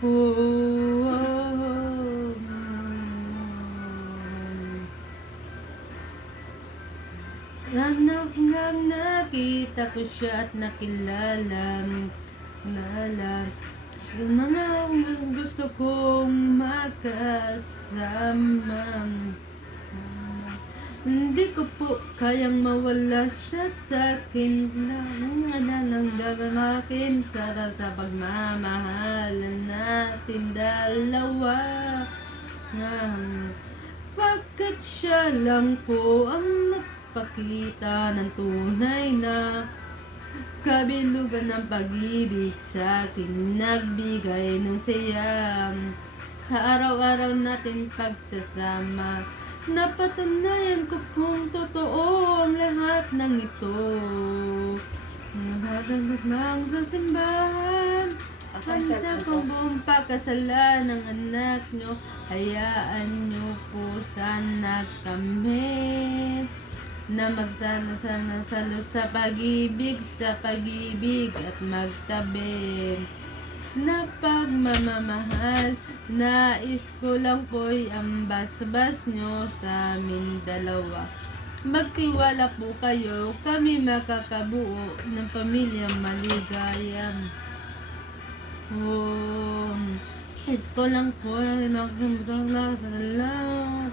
Oh, anak nang nakita ko siya at nakilala. Yung mga gusto kong makasama. Hindi ko po kayang mawala siya sa'kin. Nang gagamakin sa pagmamahalan natin dalawa. Bakit siya lang po ang nagpakita ng tunay na kabilugan ng pag-ibig sa'kin, nagbigay ng saya sa araw-araw natin pagsasama. Napatunayan ko pong totoo ang lahat ng ito. Naghaganap lang sa simbahan. Handa kong buong pakasalan ng anak nyo. Hayaan nyo po sana kami na magsalo-salo sa pag-ibig at magtabi na pagmamahal. Nais ko lang po'y ambas-bas nyo sa amin dalawa. Magtiwala po kayo, kami makakabuo ng pamilyang maligaya. Oh, nais ko lang po magmamahal sa dalawa.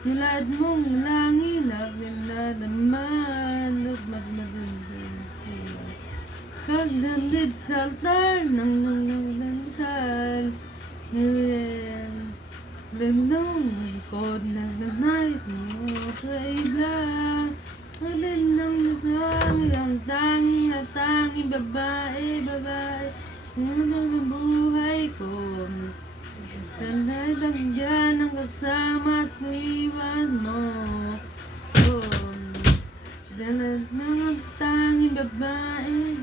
Nulad mong langit, nagdala naman at magmagandang sila. Kagdandid sa altar ng dansal. Landong likod na nanayt mo sa iblang. Magandang nasangit ang tanging babae. Ano ng buhay ko? Sana'y dyan ang kasama at iwan mo. Dalat mga tanging babae.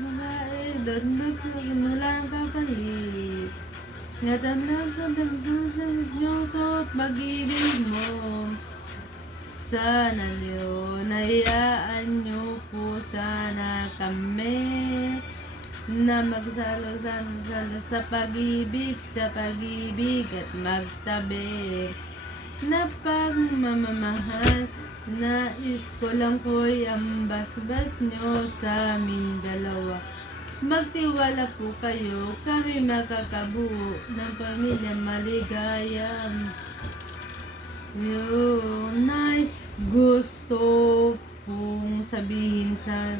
Dalat na kinulang kapalit. Natanap sa Diyoso at pag-ibig mo. Sana yun, hayaan nyo po sana kami na magsalo-salo sa pag-ibig at magtabi na pagmamahal. Nais ko lang po'y ambas-bas nyo sa amin dalawa. Magtiwala po kayo, kami makakabuo ng pamilyang maligaya. Yun ay gusto kong sabihin sa